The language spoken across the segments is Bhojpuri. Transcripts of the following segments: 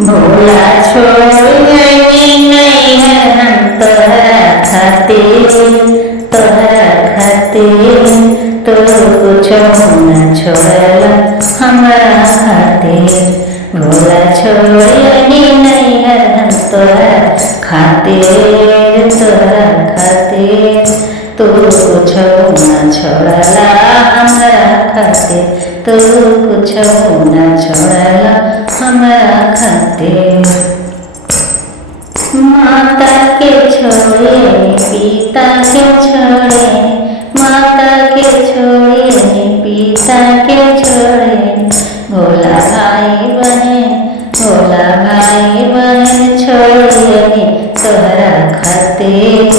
भोला छोड़ गई नैहर हम तोहरा खातिर तो कुछ न छोड़ला हमरा खातिर। भोला छोड़ गई नैहर हम तोहरा खातिर तू कुछ न छोड़ला हमरा खातिर। तू कुछ न छोड़ला हमरा खातिर। माता के छोड़े पिता के छोड़े, माता के छोड़े पिता के छोड़े, भोला भाई बहन छोड़े तोहरा खातिर।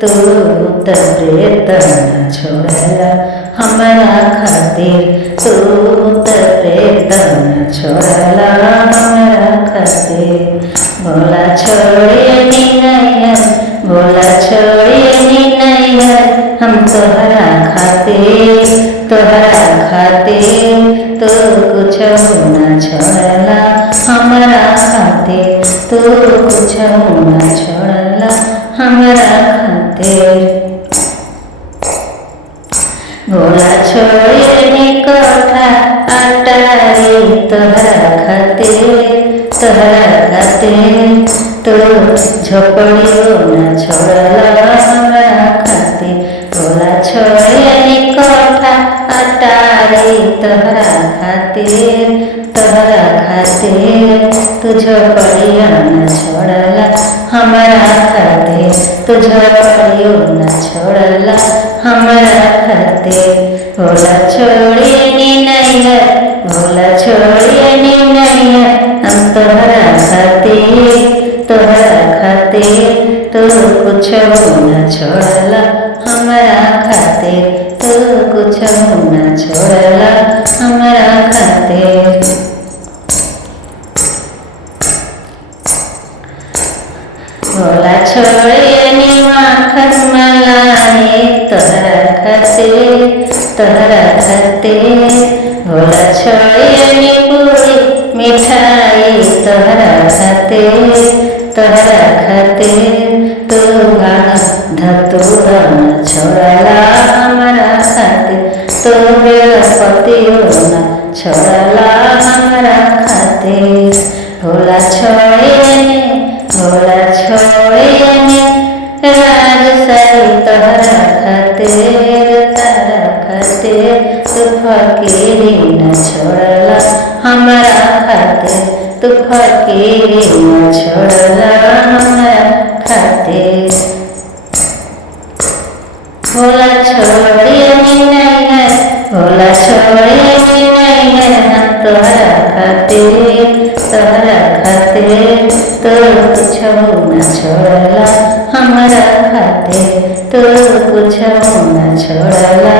तू प्रेत न छोड़ला हमरा खातिर। तू प्रेत न छोड़ला हमरा खातिर। भोला छोड़े नैहर हम तोहरा खातिर तू कुछ न छोड़ला हमरा खातिर। तू कुछ न छोड़ला हमरा खातिर। भोला छोड़े कोठा अटारी तोहरा खातिर तू झोपड़ियों न छोड़ला हमरा खातिर। भोला छोड़े कोठा अटारी तोहरा खातिर तू झोपड़ियों न छोड़ला हमरा खातिर। तू झोपड़ियों न छोड़ला हमरा खातिर। भोला छोड़े नैहर हम तोहरा खातिर तू कुछ न छोड़ला हमरा खातिर। तू कुछ न छोड़ला हमरा खातिर। भोला छोड़े माखन मलाई तोहरा खातिर। भोला छोड़े पूरी मिठाई तोहरा खातिर। तू धतूरा न छोड़ला हमरा खातिर। तू बेलपतियों न छोड़ला हमरा खातिर। भोला छोड़े राजशाही तोहरा खातिर। तू फकीरी न छोड़ला हमरा खातिर। तू फकीरी न छोड़ला हमरा खातिर। भोला छोड़े नैहर हम तोहरा खातिर तू कुछ न छोड़ला हमरा खातिर। तू कुछ न छोड़ला